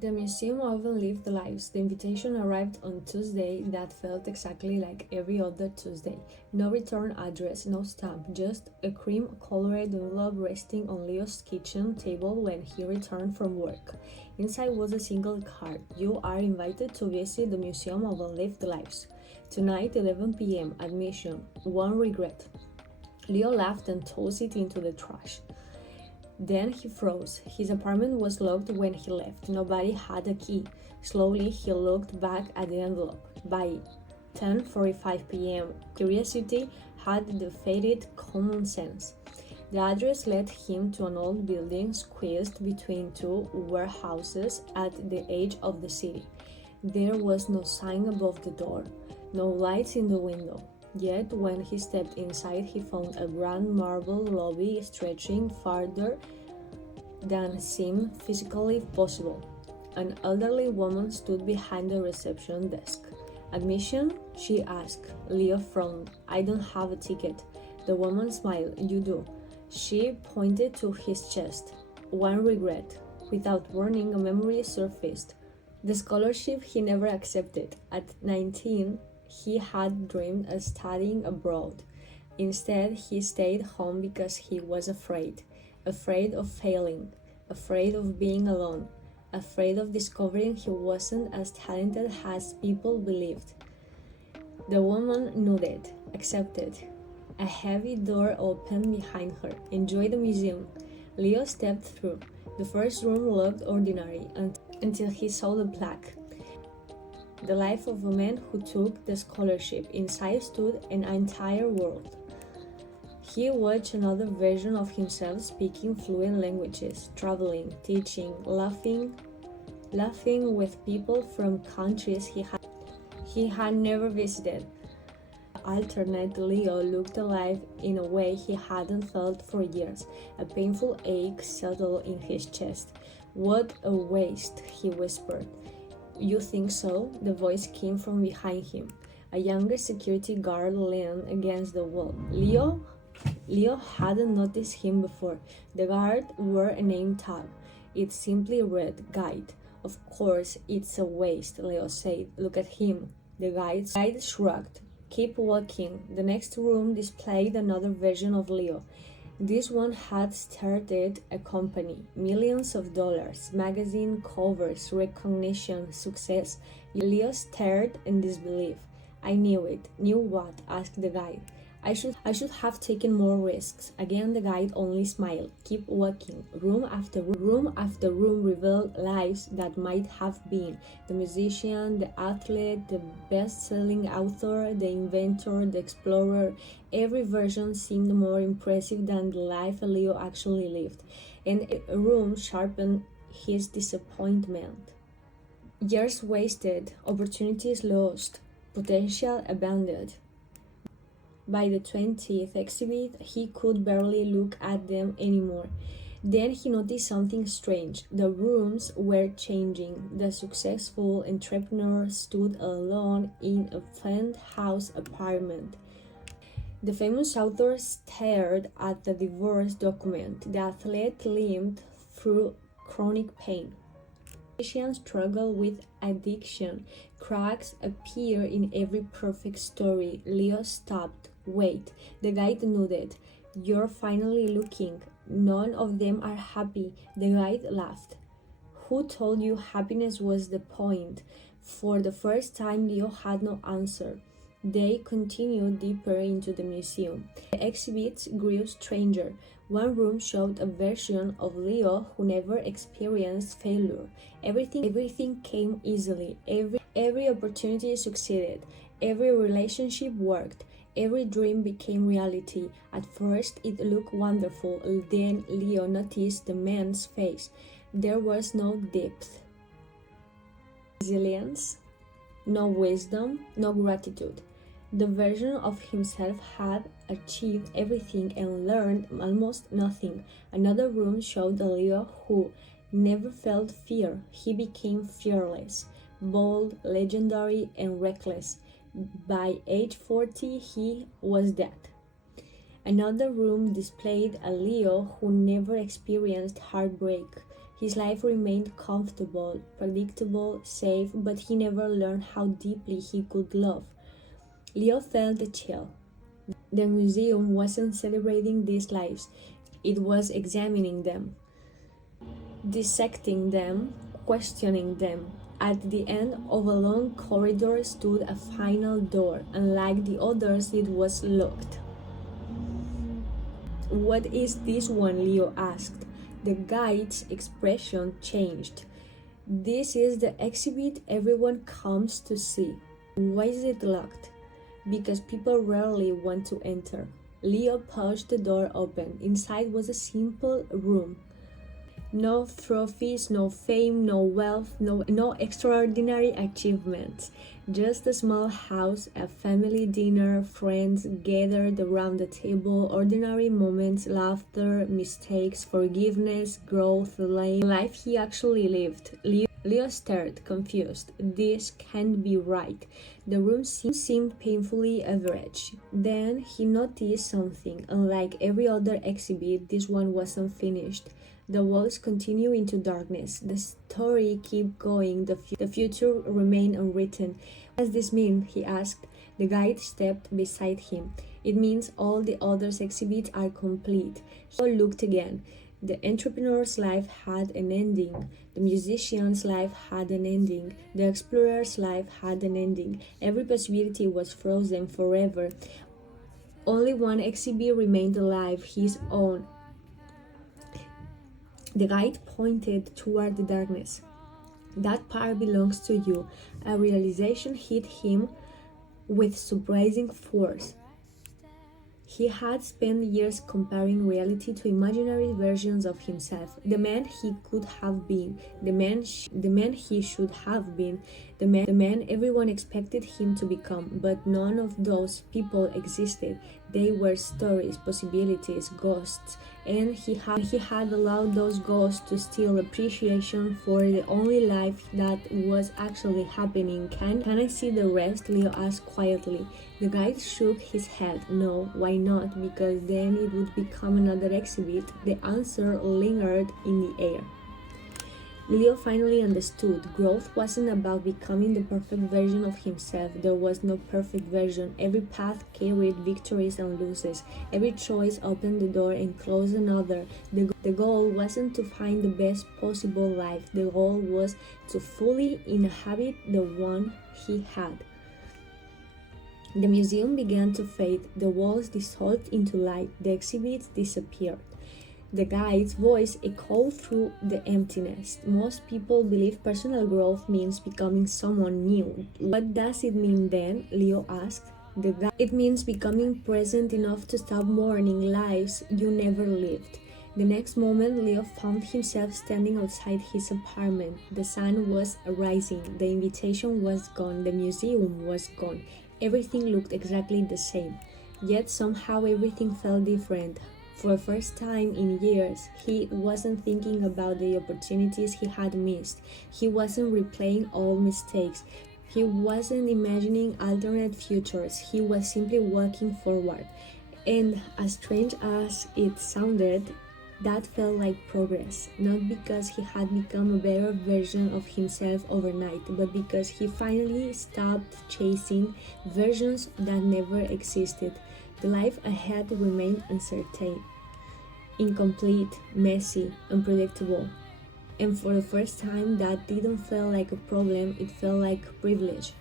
The museum often lived lives. The invitation arrived on Tuesday that felt exactly like every other Tuesday. No return address, no stamp, just a cream-colored envelope resting on Leo's kitchen table when he returned from work. Inside was a single card. You are invited to visit the Museum of Unlived Lives. Tonight, 11 p.m. Admission. One regret. Leo laughed and tossed it into the trash. Then he froze. His apartment was locked when he left. Nobody had a key. Slowly, he looked back at the envelope. By 10:45 p.m., curiosity had defeated common sense. The address led him to an old building squeezed between two warehouses at the edge of the city. There was no sign above the door, no lights in the window. Yet, when he stepped inside, he found a grand marble lobby stretching farther than seemed physically possible. An elderly woman stood behind the reception desk. "Admission?" she asked. Leo frowned. "I don't have a ticket." The woman smiled. "You do." She pointed to his chest. "One regret." Without warning, a memory surfaced. The scholarship he never accepted. At 19, he had dreamed of studying abroad. Instead, he stayed home because he was afraid of failing, afraid of being alone, afraid of discovering he wasn't as talented as people believed. The woman nodded, accepted. A heavy door opened behind her. "Enjoy the museum." Leo stepped through. The first room looked ordinary until he saw the plaque. "The life of a man who took the scholarship." Inside stood an entire world. He watched another version of himself speaking fluent languages, traveling, teaching, laughing with people from countries he had never visited. Alternate Leo looked alive in a way he hadn't felt for years. A painful ache settled in his chest. "What a waste," he whispered. "You think so?" The voice came from behind him. A younger security guard leaned against the wall. Leo hadn't noticed him before. The guard wore a name tag. It simply read, "Guide." "Of course, it's a waste," Leo said. "Look at him." The guide shrugged. "Keep walking." The next room displayed another version of Leo. This one had started a company, millions of dollars, magazine covers, recognition, success. Leo stared in disbelief. "I knew it." "Knew what?" asked the guide. I should have taken more risks." Again the guide only smiled. "Keep walking." Room after room revealed lives that might have been. The musician, the athlete, the best-selling author, the inventor, the explorer. Every version seemed more impressive than the life Leo actually lived, and a room sharpened his disappointment. Years wasted, opportunities lost, potential abandoned. By the 20th exhibit, he could barely look at them anymore. Then he noticed something strange. The rooms were changing. The successful entrepreneur stood alone in a penthouse apartment. The famous author stared at the divorce document. The athlete limped through chronic pain. Musicians struggle with addiction. Cracks appear in every perfect story. Leo stopped. "Wait." The guide nodded. "You're finally looking. None of them are happy." The guide laughed. "Who told you happiness was the point?" For the first time, Leo had no answer. They continued deeper into the museum. The exhibits grew stranger. One room showed a version of Leo who never experienced failure. Everything came easily. Every opportunity succeeded. Every relationship worked. Every dream became reality. At first, it looked wonderful. Then Leo noticed the man's face. There was no depth, resilience, no wisdom, no gratitude. The version of himself had achieved everything and learned almost nothing. Another room showed a Leo who never felt fear. He became fearless, bold, legendary, and reckless. By age 40, he was dead. Another room displayed a Leo who never experienced heartbreak. His life remained comfortable, predictable, safe, but he never learned how deeply he could love. Leo felt a chill. The museum wasn't celebrating these lives, it was examining them, dissecting them, questioning them. At the end of a long corridor stood a final door. Unlike the others, it was locked. "What is this one?" Leo asked. The guide's expression changed. "This is the exhibit everyone comes to see." "Why is it locked?" "Because people rarely want to enter." Leo pushed the door open. Inside was a simple room. No trophies, no fame, no wealth, no extraordinary achievements. Just a small house, a family dinner, friends gathered around the table, ordinary moments, laughter, mistakes, forgiveness, growth, life he actually lived. Leo stared, confused. This can't be right. The room seemed painfully average. Then he noticed something. Unlike every other exhibit, this one wasn't finished. The walls continue into darkness. The story kept going. The future remained unwritten. "What does this mean?" he asked. The guide stepped beside him. "It means all the others exhibits are complete." He looked again. The entrepreneur's life had an ending. The musician's life had an ending. The explorer's life had an ending. Every possibility was frozen forever. Only one exhibit remained alive, his own. The guide pointed toward the darkness. "That part belongs to you." A realization hit him with surprising force. He had spent years comparing reality to imaginary versions of himself. The man he could have been, the man he should have been, the man everyone expected him to become. But none of those people existed. They were stories, possibilities, ghosts, and he had allowed those ghosts to steal appreciation for the only life that was actually happening. Can I see the rest?" Leo asked quietly. The guide shook his head. "No, why not? Because then it would become another exhibit." The answer lingered in the air. Leo finally understood. Growth wasn't about becoming the perfect version of himself. There was no perfect version. Every path carried victories and losses. Every choice opened the door and closed another. The goal wasn't to find the best possible life. The goal was to fully inhabit the one he had. The museum began to fade. The walls dissolved into light. The exhibits disappeared. The guide's voice echoed through the emptiness. "Most people believe personal growth means becoming someone new. What does it mean then?" Leo asked. "It means becoming present enough to stop mourning lives you never lived." The next moment, Leo found himself standing outside his apartment. The sun was rising. The invitation was gone. The museum was gone. Everything looked exactly the same. Yet somehow everything felt different. For the first time in years, he wasn't thinking about the opportunities he had missed. He wasn't replaying old mistakes. He wasn't imagining alternate futures. He was simply walking forward. And as strange as it sounded, that felt like progress, not because he had become a better version of himself overnight, but because he finally stopped chasing versions that never existed. The life ahead remained uncertain, incomplete, messy, unpredictable. And for the first time, that didn't feel like a problem, it felt like privilege.